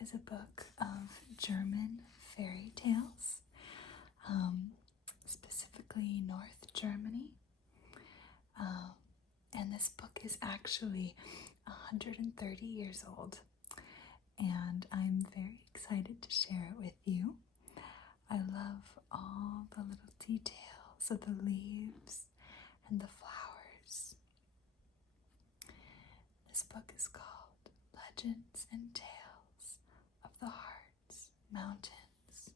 is a book of German fairy tales, specifically North Germany. And this book is actually 130 years old, and I'm very excited to share it with you. I love all the little details of the leaves and the flowers. This book is called Legends and Tales of the Harz Mountains.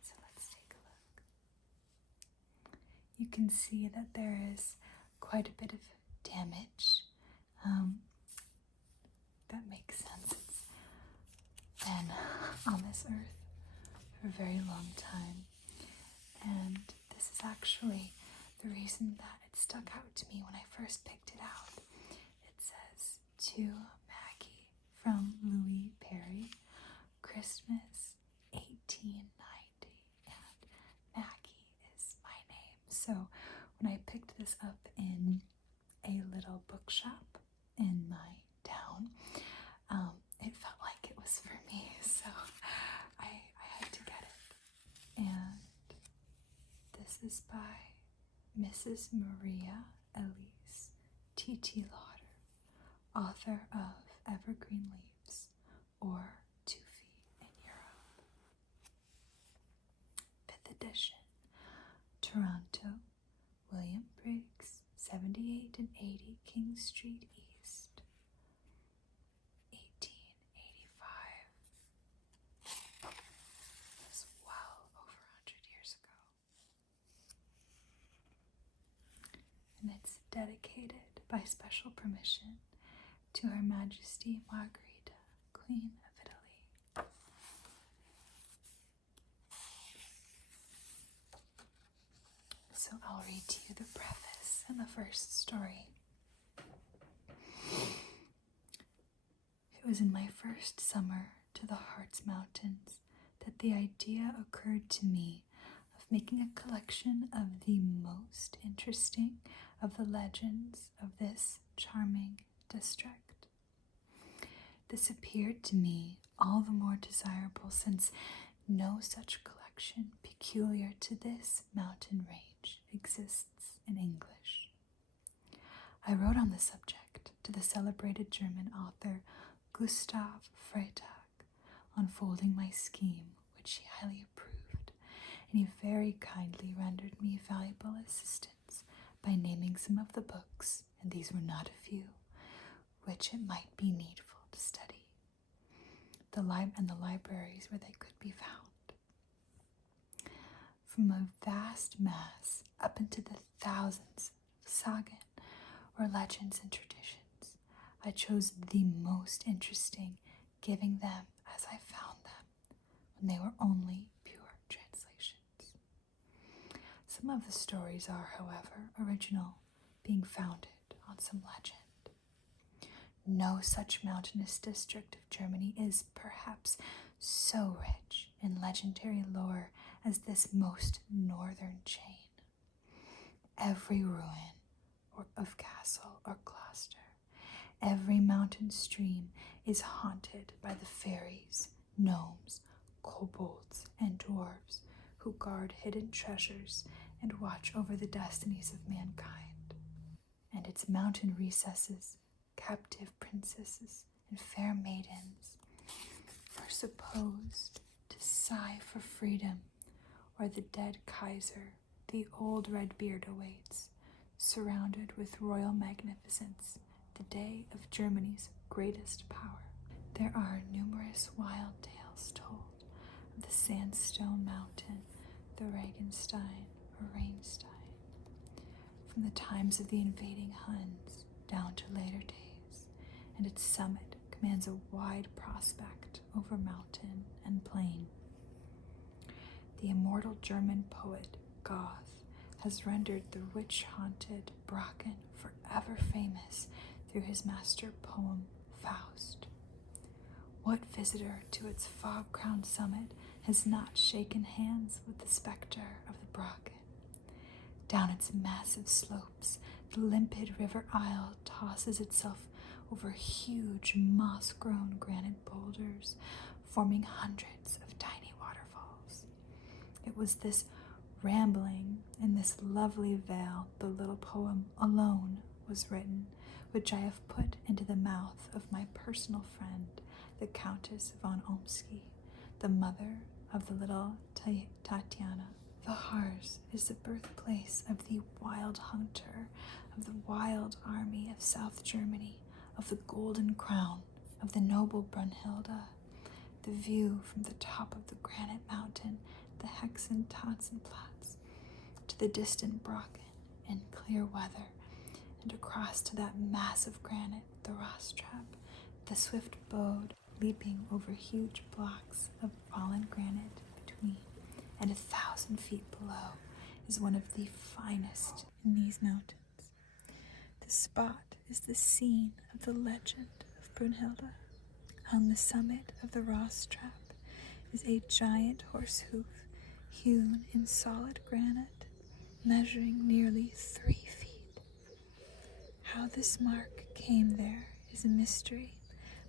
So let's take a look. You can see that there is quite a bit of damage. That makes sense. It's been on this earth for a very long time. And this is actually the reason that it stuck out to me when I first picked it out. It says, "To Maggie from Louis Perry, Christmas 1890. And Maggie is my name. So when I picked this up in a little bookshop in my town, it felt like it was for me, so I had to get it. And this is by Mrs. Maria Elise T.T. Lauder, author of Evergreen Leaves, or 2 Feet in Europe. 5th edition, Toronto, William Briggs, 78 and 80 King Street East, 1885. That's well over 100 years ago. And it's dedicated by special permission to Her Majesty Margherita, Queen of Italy. So I'll read to you the preface and the first story. It was in my first summer to the Harz Mountains that the idea occurred to me of making a collection of the most interesting of the legends of this charming district. This appeared to me all the more desirable since no such collection peculiar to this mountain range exists in English. I wrote on the subject to the celebrated German author Gustav Freytag, unfolding my scheme, which he highly approved, and he very kindly rendered me valuable assistance by naming some of the books, and these were not a few, which it might be needful to study, and the libraries where they could be found. From a vast mass up into the thousands of sagen, or legends and traditions, I chose the most interesting, giving them as I found them, when they were only pure translations. Some of the stories are, however, original, being founded on some legend. No such mountainous district of Germany is, perhaps, so rich in legendary lore as this most northern chain. Every ruin of castle or cloister, every mountain stream is haunted by the fairies, gnomes, kobolds, and dwarves who guard hidden treasures and watch over the destinies of mankind. And its mountain recesses, captive princesses and fair maidens are supposed to sigh for freedom, or the dead Kaiser, the old Redbeard, awaits, surrounded with royal magnificence, the day of Germany's greatest power. There are numerous wild tales told of the Sandstone Mountain, the Regenstein or Reinstein, from the times of the invading Huns down to later days, and its summit commands a wide prospect over mountain and plain. The immortal German poet Goethe has rendered the witch-haunted Brocken forever famous through his master poem Faust. What visitor to its fog-crowned summit has not shaken hands with the spectre of the Brocken? Down its massive slopes, the limpid river Isle tosses itself over huge moss-grown granite boulders, forming hundreds of tiny waterfalls. It was this rambling in this lovely vale the little poem Alone was written, which I have put into the mouth of my personal friend, the Countess von Omsky, the mother of the little Tatiana. The Harz is the birthplace of the wild hunter, of the wild army of South Germany, of the Golden Crown, of the noble Brunhilde. The view from the top of the granite mountain, the Hexen Tatzenplatz, to the distant Brocken in clear weather, and across to that mass of granite, the Rostrap, the swift boat leaping over huge blocks of fallen granite between, and 1,000 feet below, is one of the finest in these mountains. The spot is the scene of the legend of Brunhilde. On the summit of the Rostrap is a giant horse hoof hewn in solid granite, measuring nearly 3 feet. How this mark came there is a mystery,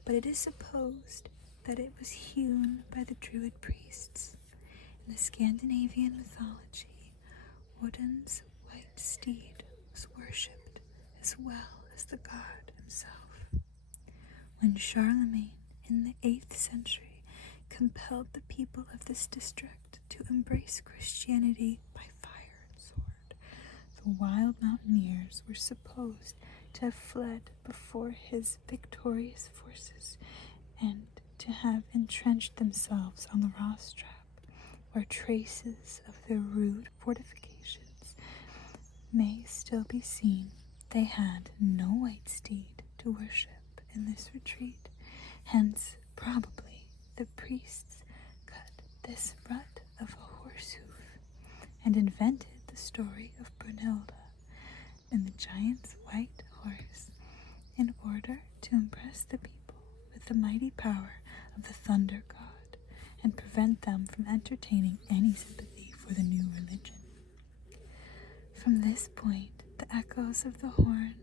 but it is supposed that it was hewn by the Druid priests. In the Scandinavian mythology, Odense white steed was worshipped as well as the god himself. When Charlemagne, in the 8th century, compelled the people of this district to embrace Christianity by fire and sword, the wild mountaineers were supposed to have fled before his victorious forces and to have entrenched themselves on the Rostrap, where traces of their rude fortifications may still be seen. They had no white steed to worship in this retreat, hence probably the priests cut this rut of a horse hoof and invented the story of Brunhilde and the giant's white horse in order to impress the people with the mighty power of the thunder god and prevent them from entertaining any sympathy for the new religion. From this point, the echoes of the horn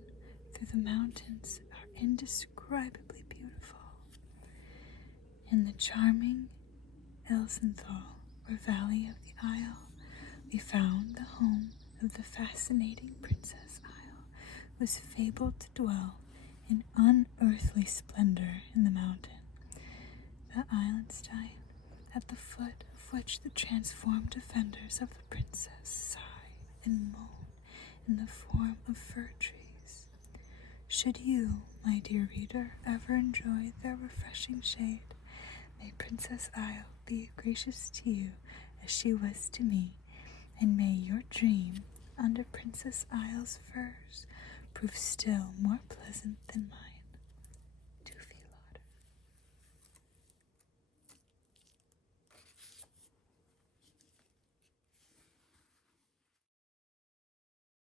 through the mountains are indescribably beautiful. In the charming Elsenthal, or Valley of the Isle, we found the home of the fascinating Princess Isle, who was fabled to dwell in unearthly splendor in the mountain. The Eilenstein, at the foot of which the transformed defenders of the princess sigh and moan in the form of fir trees. Should you, my dear reader, ever enjoy their refreshing shade, may Princess Isle be gracious to you as she was to me, and may your dream under Princess Isle's firs prove still more pleasant than mine.